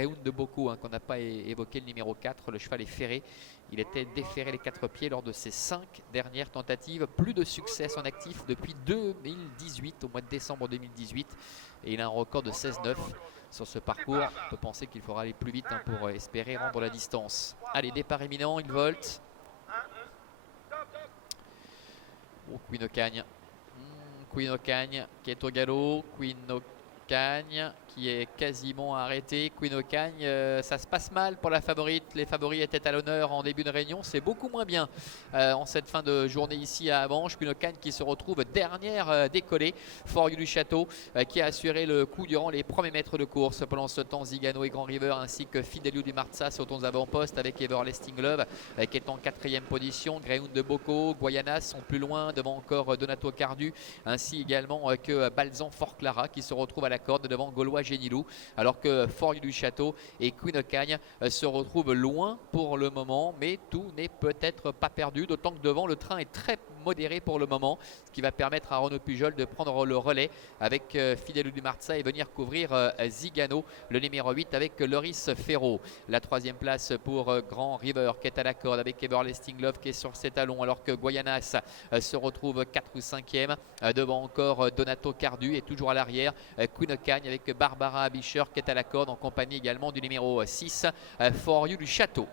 Greun de Bocco, qu'on n'a pas évoqué, le numéro 4. Le cheval est ferré. Il était déferré les 4 pieds lors de ses 5 dernières tentatives. Plus de succès à son actif depuis 2018, au mois de décembre 2018. Et il a un record de 16,9 sur ce parcours. On peut penser qu'il faudra aller plus vite pour espérer rendre la distance. Allez, départ imminent, il volte. Oh, Queen Ocagne. Queen Ocagne qui est au galop. Queen Ocagne qui est quasiment arrêté. Queen Ocagne, ça se passe mal pour la favorite. Les favoris étaient à l'honneur en début de réunion. C'est beaucoup moins bien en cette fin de journée ici à Avenches. Queen Ocagne qui se retrouve dernière décollée. Fort du Château qui a assuré le coup durant les premiers mètres de course. Pendant ce temps, Zigano et Grand River ainsi que Fidelio du Marza sont aux avant-postes avec Everlasting Love qui est en 4e position. Greun de Bocco, Guayanas sont plus loin devant encore Donato Cardu ainsi également que Balzan Fort Clara qui se retrouve à la corde devant Gaulois Génilou, alors que Fort du Château et Queen Ocagne se retrouvent loin pour le moment, mais tout n'est peut-être pas perdu, d'autant que devant le train est très modéré pour le moment, ce qui va permettre à Renaud Pujol de prendre le relais avec Fidelio du Marza et venir couvrir Zigano, le numéro 8 avec Loris Ferro. La 3e place pour Grand River qui est à la corde avec Everlasting Love qui est sur ses talons, alors que Guayanas se retrouve 4 ou 5e devant encore Donato Cardu et toujours à l'arrière Queen Ocagne avec Barbara Abisher qui est à la corde en compagnie également du numéro 6 For You du Château.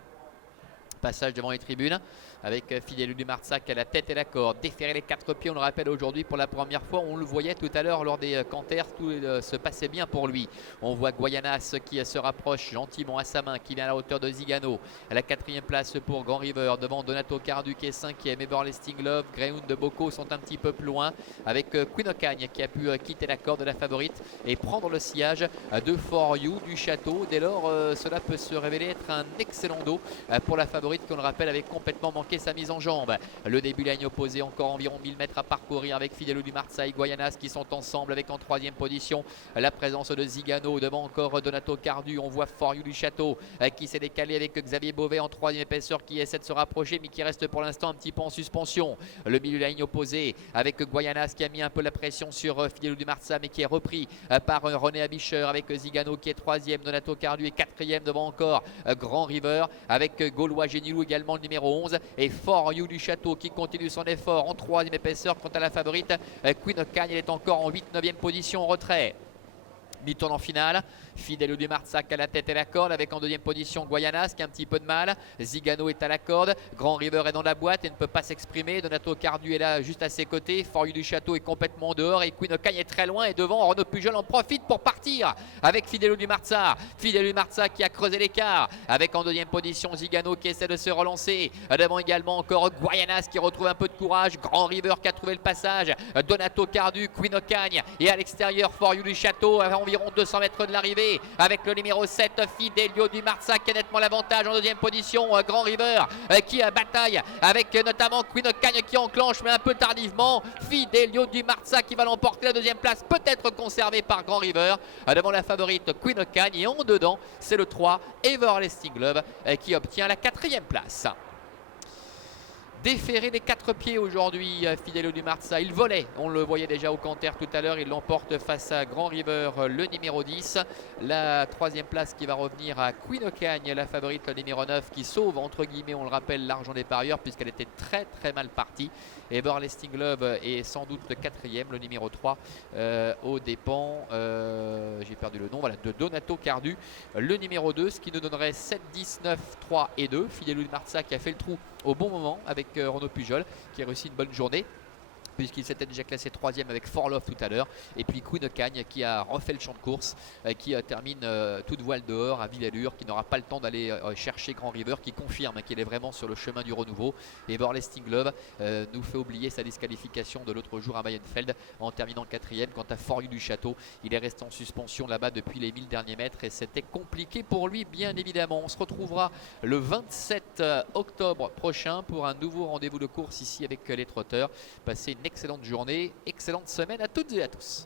Passage devant les tribunes avec Fidelio du Marza à la tête et la corde. Déferrer les 4 pieds, on le rappelle aujourd'hui pour la première fois. On le voyait tout à l'heure lors des canters, tout se passait bien pour lui. On voit Guayanas qui se rapproche gentiment à sa main, qui vient à la hauteur de Zigano. À la 4e place pour Grand River, devant Donato Cardu qui est 5e. Everlasting Love, Greun de Bocco sont un petit peu plus loin avec Queen Ocagne qui a pu quitter la corde de la favorite et prendre le sillage de For You du Château. Dès lors, cela peut se révéler être un excellent dos pour la favorite qu'on le rappelle avait complètement manqué sa mise en jambe. Le début ligne opposé, encore environ 1000 mètres à parcourir avec Fidelio du Marza et Guayanas qui sont ensemble avec en 3e position la présence de Zigano devant encore Donato Cardu. On voit For You du Château qui s'est décalé avec Xavier Beauvais en 3e épaisseur qui essaie de se rapprocher mais qui reste pour l'instant un petit peu en suspension. Le milieu ligne opposé avec Guayanas qui a mis un peu la pression sur Fidelio du Marza mais qui est repris par René Abisher avec Zigano qui est 3e, Donato Cardu est 4e devant encore Grand River avec Gaulois Génilou également le numéro 11 et For You du Château qui continue son effort en 3e épaisseur. Quant à la favorite Queen Ocagne, elle est encore en 8-9e position en retrait. Mi-tournant final, Fidelio du Marza à la tête et la corde avec en 2e position Guayanas qui a un petit peu de mal. Zigano est à la corde, Grand River est dans la boîte et ne peut pas s'exprimer. Donato Cardu est là juste à ses côtés. For You du Château est complètement dehors et Queen Ocagne est très loin et devant. Renaud Pujol en profite pour partir avec Fidelio du Marza. Fidelio du Marza qui a creusé l'écart avec en 2e position Zigano qui essaie de se relancer. Devant également encore Guayanas qui retrouve un peu de courage. Grand River qui a trouvé le passage. Donato Cardu, Queen Ocagne et à l'extérieur For You du Château à environ 200 mètres de l'arrivée avec le numéro 7 Fidelio du Marza qui a nettement l'avantage en 2e position. Grand River qui bataille avec notamment Queen Ocagne qui enclenche mais un peu tardivement. Fidelio du Marza qui va l'emporter. La 2e place peut-être conservée par Grand River devant la favorite Queen Ocagne et en dedans c'est le 3 Everlasting Love qui obtient la 4e place. Déferrer les 4 pieds aujourd'hui Fidelio du Marza, il volait, on le voyait déjà au canter tout à l'heure, il l'emporte face à Grand River le numéro 10. La 3e place qui va revenir à Queen Ocagne, la favorite le numéro 9 qui sauve entre guillemets, on le rappelle, l'argent des parieurs puisqu'elle était très mal partie. Everlasting Love est sans doute le 4e, le numéro 3 aux dépens, j'ai perdu le nom, voilà, de Donato Cardu. Le numéro 2, ce qui nous donnerait 7, 10, 9, 3 et 2. Fidelio du Marza qui a fait le trou au bon moment avec Renaud Pujol qui a réussi une bonne journée puisqu'il s'était déjà classé 3e avec For Love tout à l'heure. Et puis Queen Ocagne qui a refait le champ de course, qui termine toute voile dehors à vive allure, qui n'aura pas le temps d'aller chercher Grand River, qui confirme qu'il est vraiment sur le chemin du renouveau. Et Everlasting Love nous fait oublier sa disqualification de l'autre jour à Mayenfeld en terminant 4e. Quant à For You du Château, il est resté en suspension là-bas depuis les 1000 derniers mètres et c'était compliqué pour lui bien évidemment. On se retrouvera le 27 octobre prochain pour un nouveau rendez-vous de course ici avec les trotteurs. Passez une excellente journée, excellente semaine à toutes et à tous.